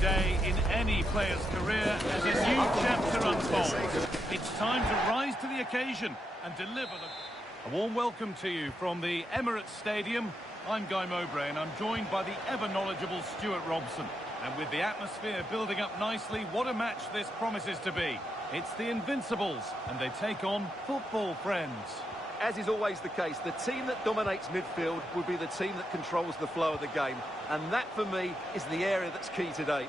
day in any player's career as a new chapter unfolds. It's time to rise to the occasion and deliver A warm welcome to you from the Emirates Stadium. I'm Guy Mowbray and I'm joined by the ever-knowledgeable Stuart Robson. And with the atmosphere building up nicely, what a match this promises to be. It's the Invincibles, and they take on football friends. As is always the case, the team that dominates midfield will be the team that controls the flow of the game. And that, for me, is the area that's key today.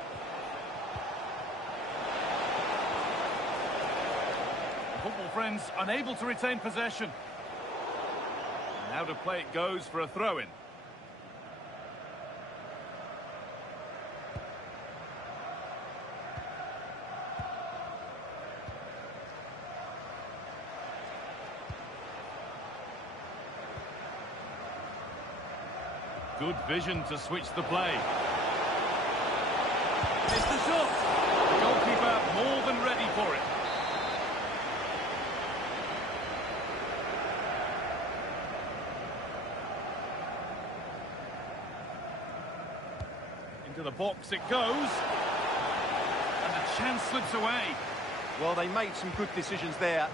The football friends unable to retain possession. And out of play it goes for a throw-in. Good vision to switch the play. It's the shot. The goalkeeper more than ready for it. Into the box it goes. And the chance slips away. Well, they made some good decisions there.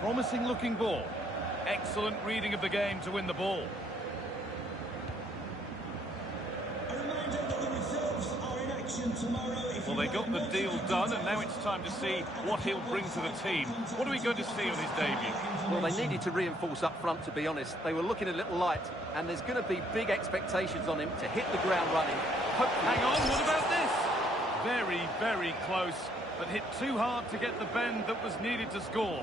Promising looking ball. Excellent reading of the game to win the ball. A reminder that the reserves are in action tomorrow. Well, they got the deal done, and now it's time to see what he'll bring to the team. What are we going to see on his debut? Well, they needed to reinforce up front, to be honest. They were looking a little light, and there's going to be big expectations on him to hit the ground running. Hopefully... Hang on, what about this? Very, very close, but hit too hard to get the bend that was needed to score.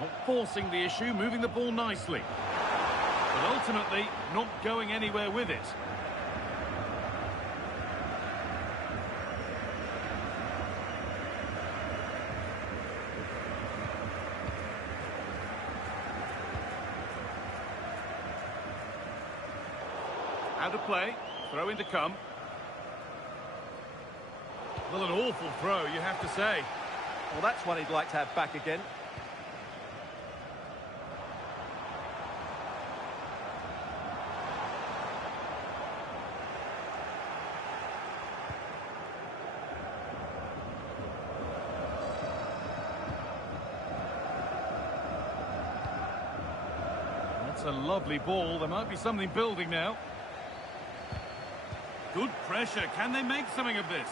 Not forcing the issue, moving the ball nicely. But ultimately, not going anywhere with it. Out of play, throw in to come. Well, an awful throw, you have to say. Well, that's one he'd like to have back again. That's a lovely ball. There might be something building now. Good pressure. Can they make something of this?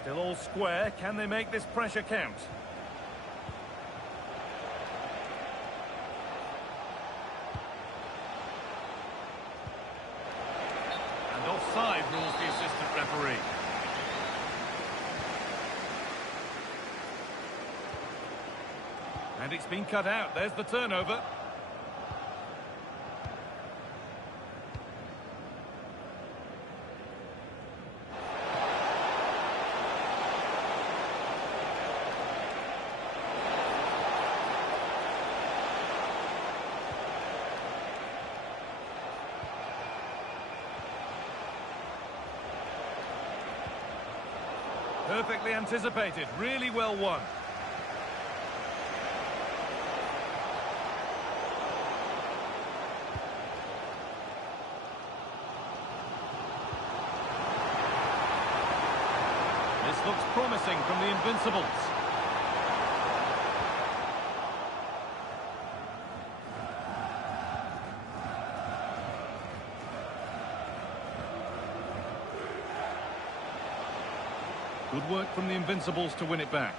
Still all square. Can they make this pressure count? And offside rules the assistant referee. And it's been cut out. There's the turnover. Perfectly anticipated. Really well won. This looks promising from the Invincibles. Good work from the Invincibles to win it back.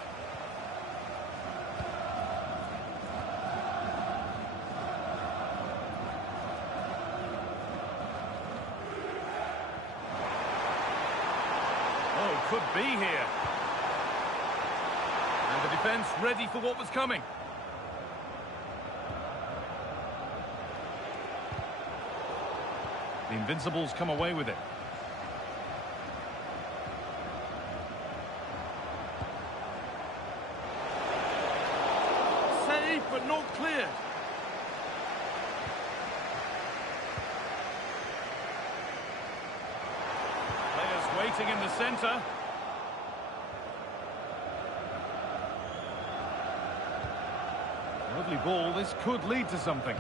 Oh, could be here. And the defence ready for what was coming. The Invincibles come away with it. Save, but not cleared. Players waiting in the centre. Lovely ball. This could lead to something.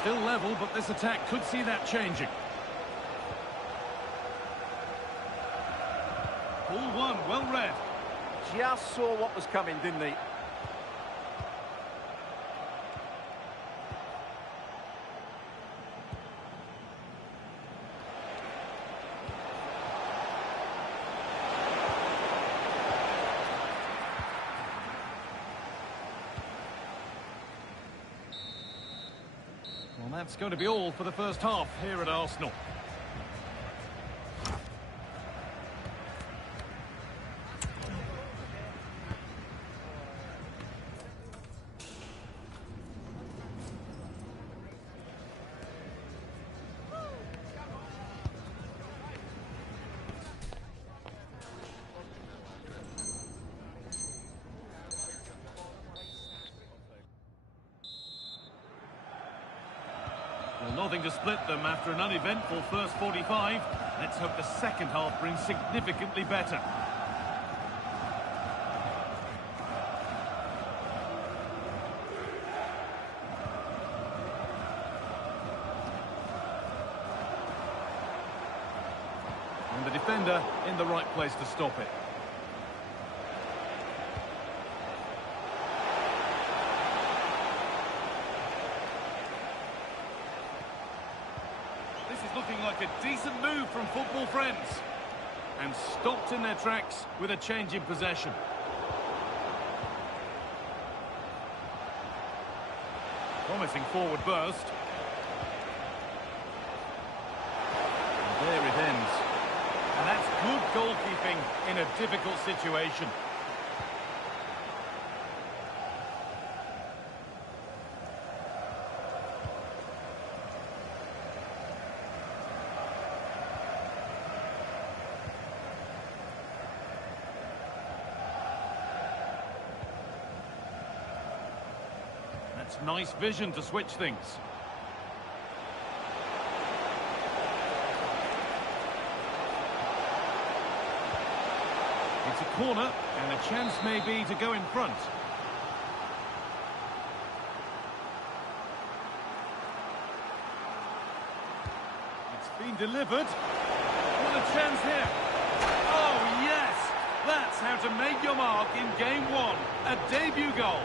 Still level, but this attack could see that changing. Ball one, well read. Just saw what was coming, didn't he? Well, that's going to be all for the first half here at Arsenal. Well, nothing to split them after an uneventful first 45. Let's hope the second half brings significantly better. And the defender in the right place to stop it. This is looking like a decent move from football friends. And stopped in their tracks with a change in possession. Promising forward burst. And there it ends. And that's good goalkeeping in a difficult situation. That's nice vision to switch things. It's a corner, and a chance may be to go in front. It's been delivered. What a chance here. Oh, yes! That's how to make your mark in game one. A debut goal.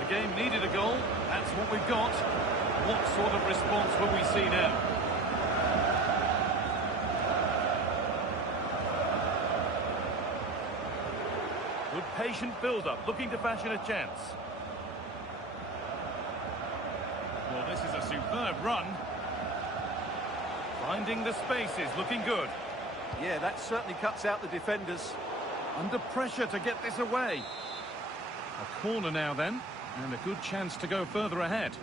The game needed a goal. That's what we've got. What sort of response will we see now? Good patient build-up, looking to fashion a chance. Well, this is a superb run. Finding the spaces, looking good. Yeah, that certainly cuts out the defenders. Under pressure to get this away. A corner now then. And a good chance to go further ahead.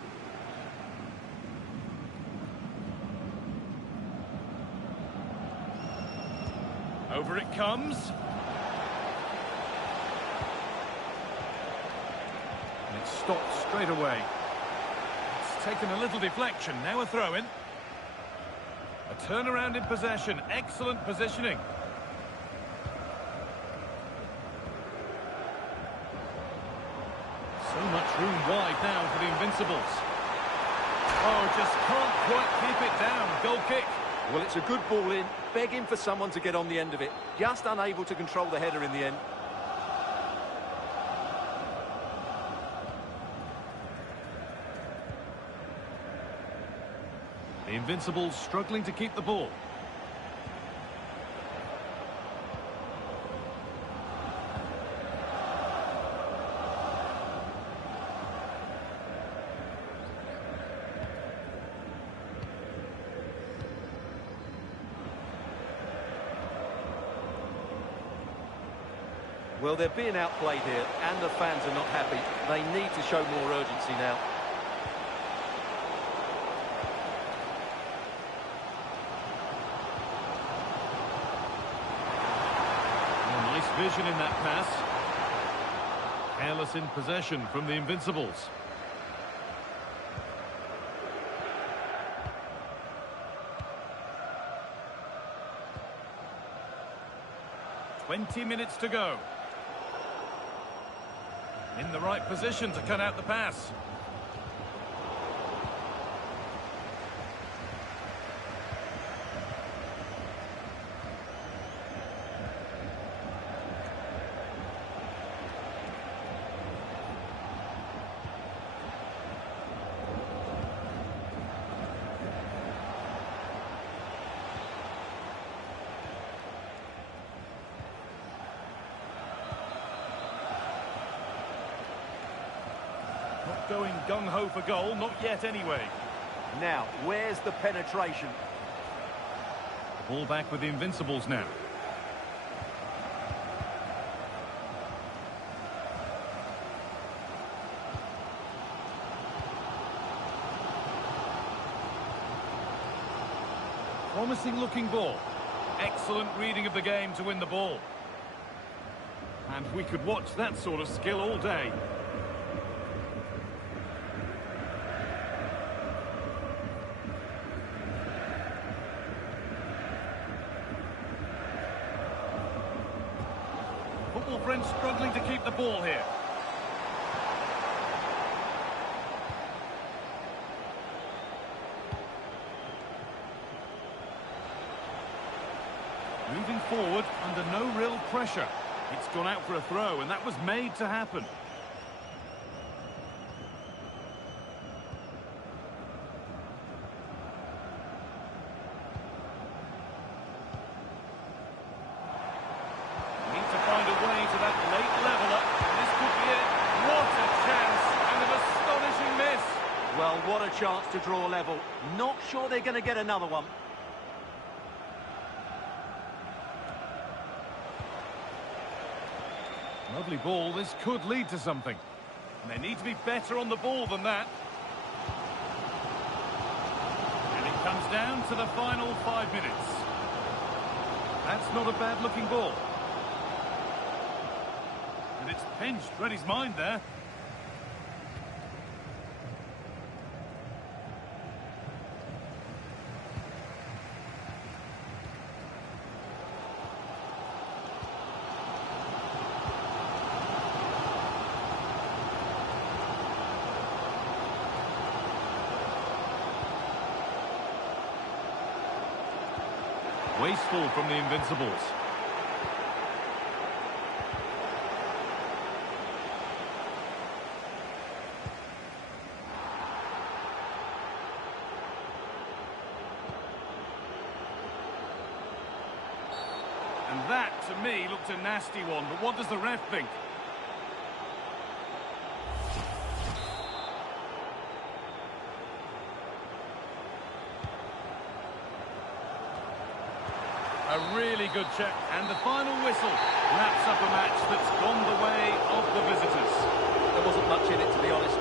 Over it comes. And it's stopped straight away. It's taken a little deflection. Now a throw-in. A turnaround in possession. Excellent positioning. So much room wide now for the Invincibles. Oh, just can't quite keep it down. Goal kick. Well, it's a good ball in, begging for someone to get on the end of it. Just unable to control the header in the end. The Invincibles struggling to keep the ball. Well, they're being outplayed here, and the fans are not happy. They need to show more urgency now. Oh, nice vision in that pass. Careless in possession from the Invincibles. "20 minutes to go. In the right position to cut out the pass. Not going gung-ho for goal, not yet anyway. Now, where's the penetration? Ball back with the Invincibles now. Promising looking ball. Excellent reading of the game to win the ball. And we could watch that sort of skill all day. Football friends struggling to keep the ball here. Moving forward under no real pressure. It's gone out for a throw, and that was made to happen. Need to find a way to that late leveller. This could be it. What a chance, and an astonishing miss. Well, what a chance to draw level. Not sure they're going to get another one. Lovely ball. This could lead to something. And they need to be better on the ball than that. And it comes down to the final 5 minutes. That's not a bad-looking ball. And it's pinched Reddy's mind there. Wasteful from the Invincibles. And that, to me, looked a nasty one, but what does the ref think? A really good check, and the final whistle wraps up a match that's gone the way of the visitors. There wasn't much in it, to be honest.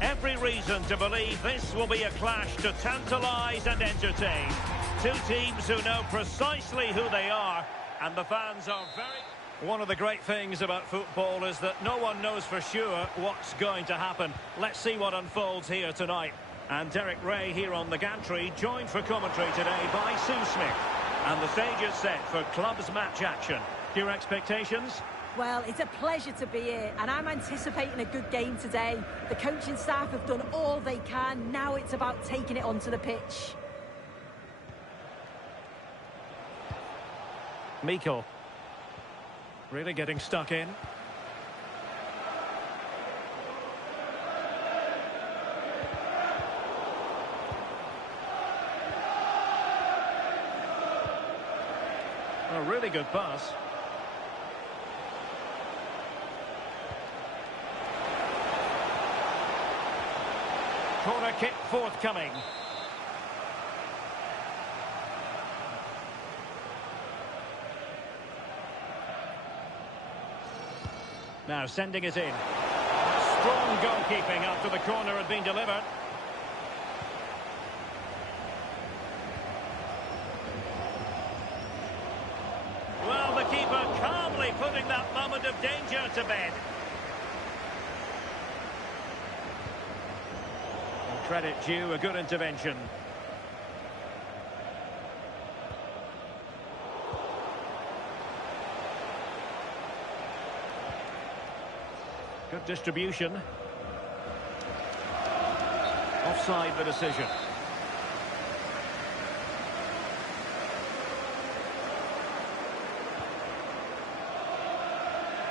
Every reason to believe this will be a clash to tantalise and entertain. Two teams who know precisely who they are, and the fans are very... One of the great things about football is that no one knows for sure what's going to happen. Let's see what unfolds here tonight. And Derek Ray here on the gantry, joined for commentary today by Sue Smith. And the stage is set for clubs match action. Your expectations? Well, it's a pleasure to be here, and I'm anticipating a good game today. The coaching staff have done all they can. Now it's about taking it onto the pitch. Mikel. Really getting stuck in. A really good pass. Corner kick forthcoming. Now sending it in. Strong goalkeeping after the corner had been delivered. Well, the keeper calmly putting that moment of danger to bed. And credit due, a good intervention. Good distribution. Offside the decision.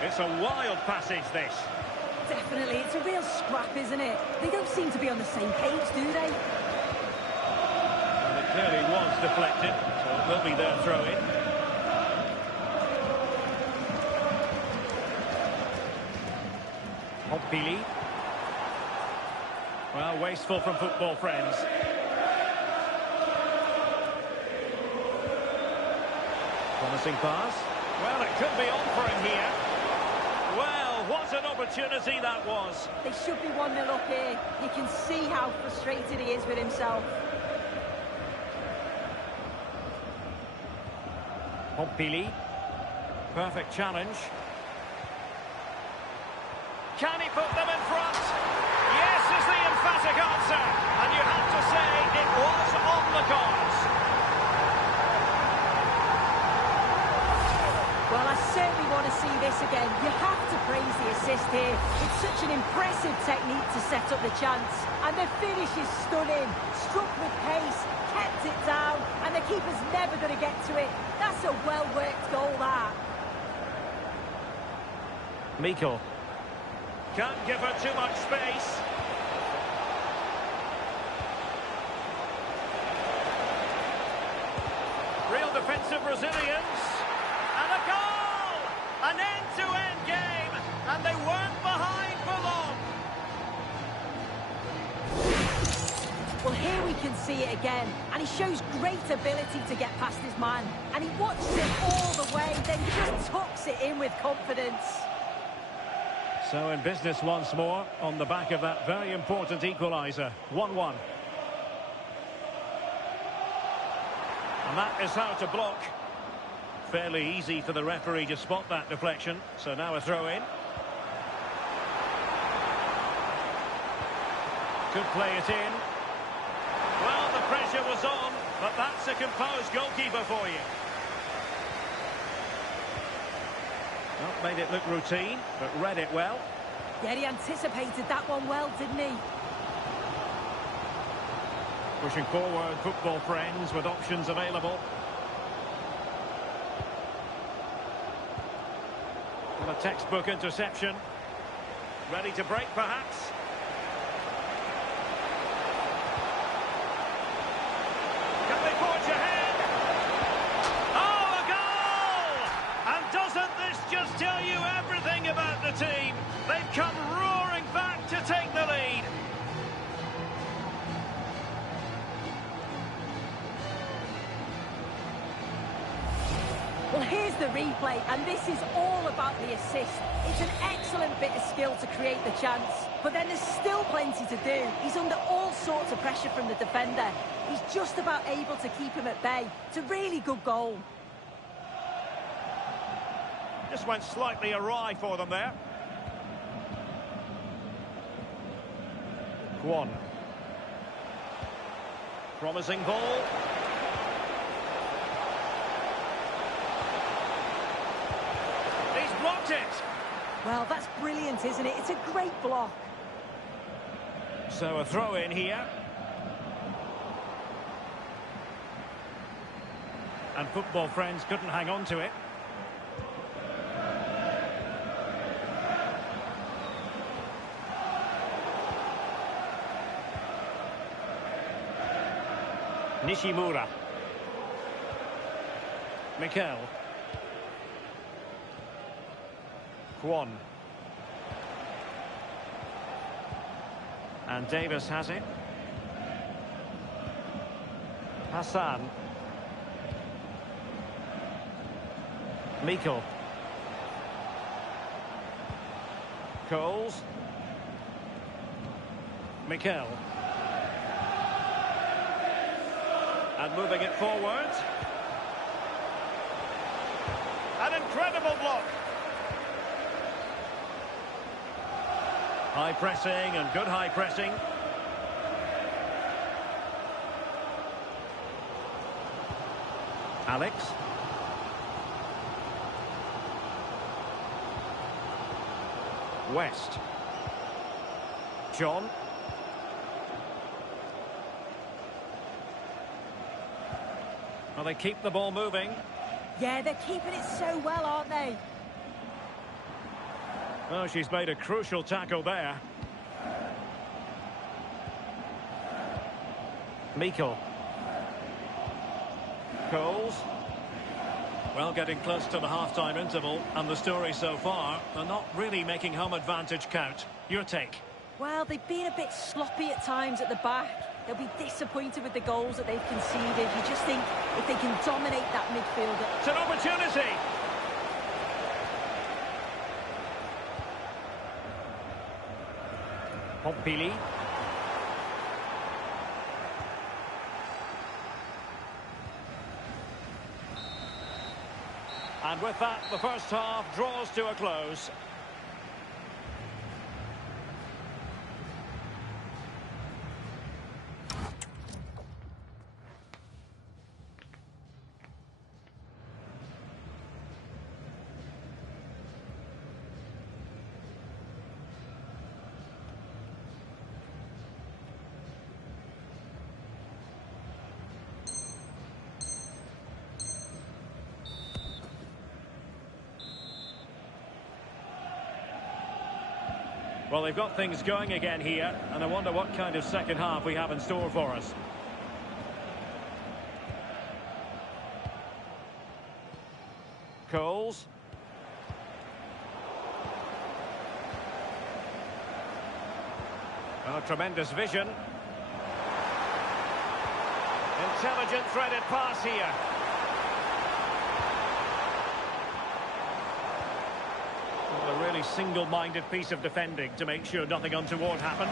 It's a wild passage, this. Definitely, it's a real scrap, isn't it? They don't seem to be on the same page, do they? Well, it clearly was deflected, so it will be their throw-in. Pompili. Well, wasteful from football friends. Promising pass. Well, it could be on for him here. Well, what an opportunity that was. They should be 1-0 up here. You can see how frustrated he is with himself. Pompili. Perfect challenge. Can he put them in front? Yes is the emphatic answer. And you have to say it was on the cards. Well, I certainly want to see this again. You have to praise the assist here. It's such an impressive technique to set up the chance. And the finish is stunning. Struck with pace, kept it down, and the keeper's never going to get to it. That's a well-worked goal, that. Mikel. Can't give her too much space. Real defensive resilience. And a goal! An end-to-end game. And they weren't behind for long. Well, here we can see it again. And he shows great ability to get past his man. And he watches it all the way, then just tucks it in with confidence. So in business once more on the back of that very important equaliser. 1-1. And that is how to block. Fairly easy for the referee to spot that deflection. So now a throw-in. Could play it in. Well, the pressure was on, but that's a composed goalkeeper for you. Well, made it look routine, but read it well. Yeah, he anticipated that one well, didn't he? Pushing forward, football friends with options available. And a textbook interception. Ready to break, perhaps. Can they forge ahead? Oh, a goal! And doesn't this just tell you everything about the team? They've come roaring back to take the lead. Well, here's the replay, and this is all about the assist. It's an excellent bit of skill to create the chance. But then there's still plenty to do. He's under all sorts of pressure from the defender. He's just about able to keep him at bay. It's a really good goal. Just went slightly awry for them there. Kwon. Promising ball. He's blocked it. Well, that's brilliant, isn't it? It's a great block. So a throw in here. And football friends couldn't hang on to it. Nishimura. Mikel. Kwon. And Davis has it. Hassan. Mikel. Coles. Mikel. And moving it forward. An incredible block. High pressing and good high pressing. Alex. West. John. Well, they keep the ball moving. Yeah, they're keeping it so well, aren't they? Oh, she's made a crucial tackle there. Mikel. Coles. Well, getting close to the half-time interval, and the story so far, they're not really making home advantage count. Your take? Well, they've been a bit sloppy at times at the back. They'll be disappointed with the goals that they've conceded. You just think if they can dominate that midfield... It's an opportunity! Pompili. And with that, the first half draws to a close. Well, they've got things going again here, and I wonder what kind of second half we have in store for us. Coles. Oh, tremendous vision. Intelligent threaded pass here. A really single-minded piece of defending to make sure nothing untoward happened.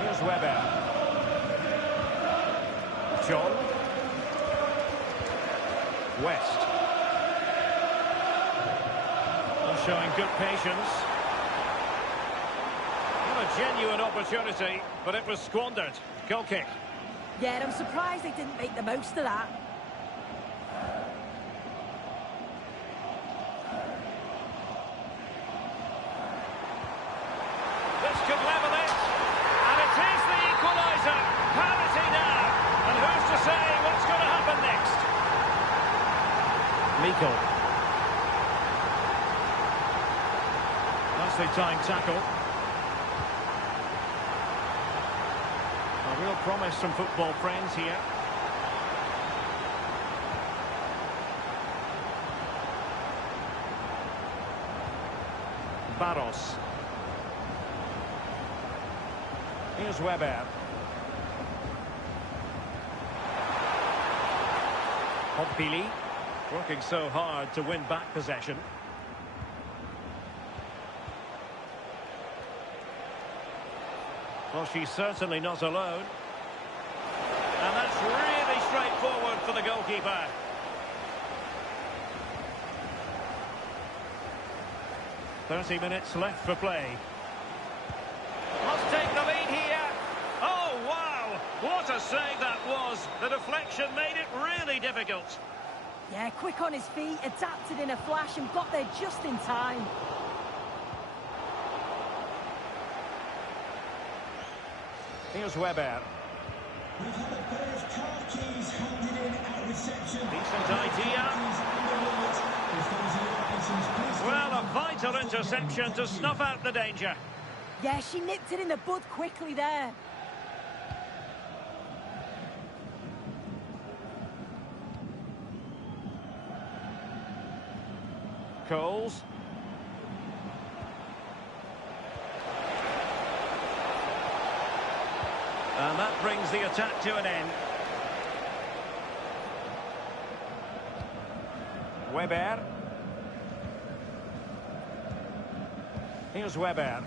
Here's Weber. John. West. Showing good patience. A genuine opportunity, but it was squandered. Goal kick. Yeah, I'm surprised they didn't make the most of that. This could level it, and it is the equaliser. Parity now, and who's to say what's going to happen next? Mikel. Nicely timed tackle. Real promise from football friends here. Barros. Here's Weber. Pompili working so hard to win back possession. Well, she's certainly not alone. And that's really straightforward for the goalkeeper. "30 minutes left for play. Must take the lead here. Oh, wow! What a save that was. The deflection made it really difficult. Yeah, quick on his feet, adapted in a flash and got there just in time. Here's Weber. We've had a pair of car keys handed in at reception. Decent idea. Well, a vital interception to snuff out the danger. Yeah, she nipped it in the bud quickly there. Coles. And that brings the attack to an end. Weber. Here's Weber.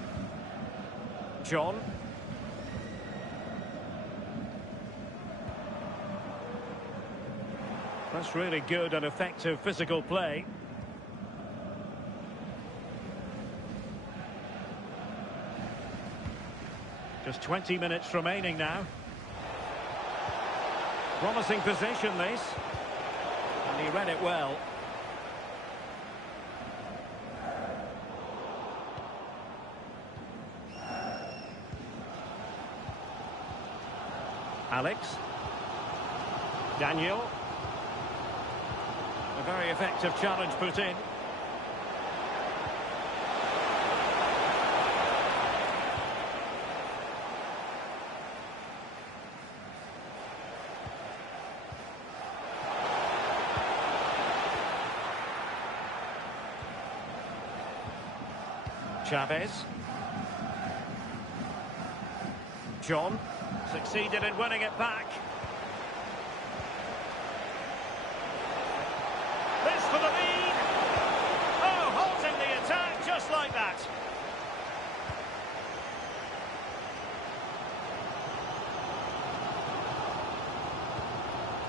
John. That's really good and effective physical play. Just 20 minutes remaining now. Promising position, this. And he read it well. Alex. Daniel. A very effective challenge put in. Chavez. John succeeded in winning it back. This for the lead. Oh, halting the attack just like that.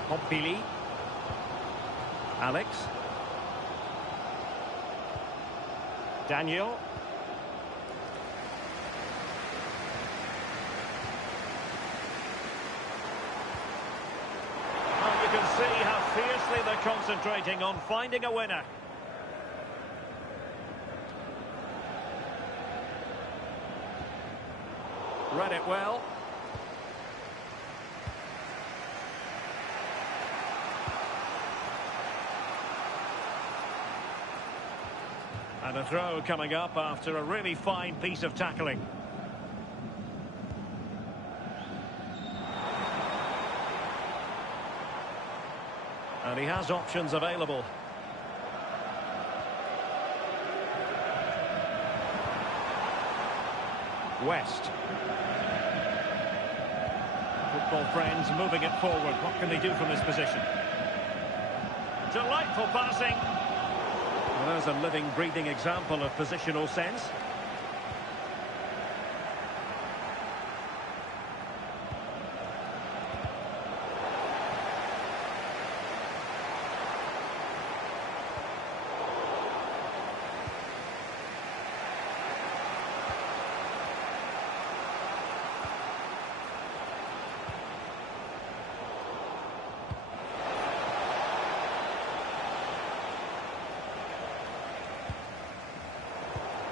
Pompili. Alex. Daniel. You can see how fiercely they're concentrating on finding a winner. Read it well. And a throw coming up after a really fine piece of tackling. And he has options available. West. Football friends moving it forward. What can they do from this position? Delightful passing. Well, there's a living, breathing example of positional sense.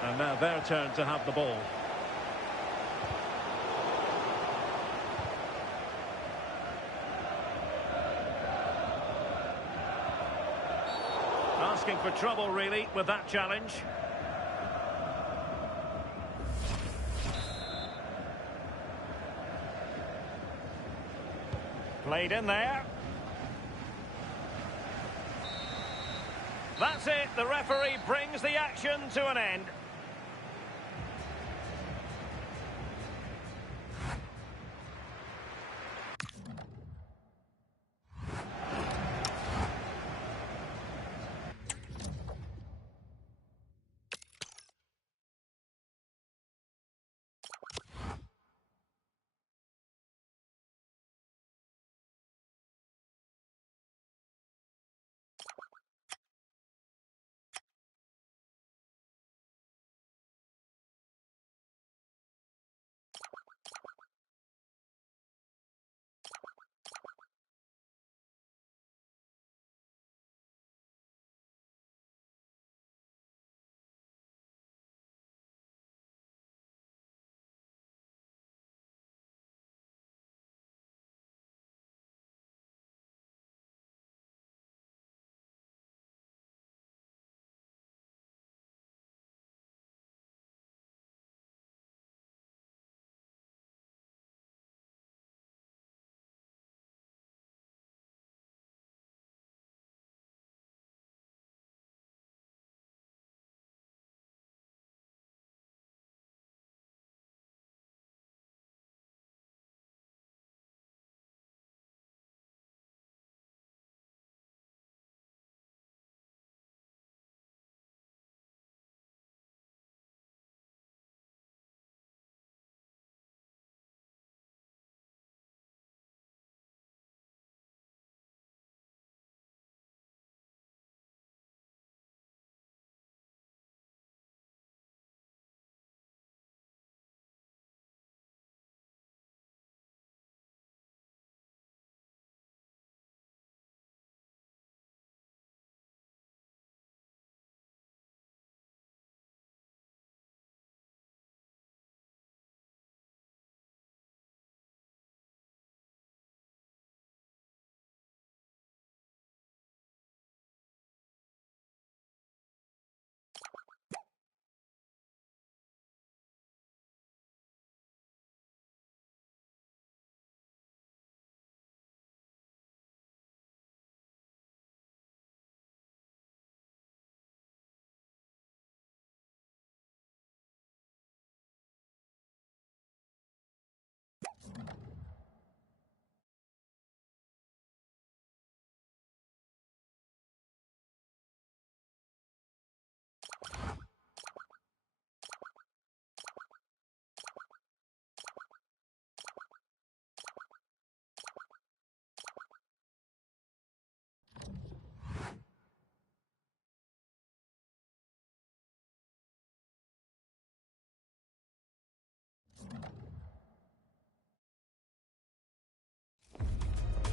And now their turn to have the ball. Asking for trouble, really, with that challenge. Played in there. That's it. The referee brings the action to an end.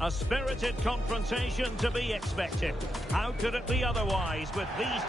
A spirited confrontation to be expected. How could it be otherwise with these...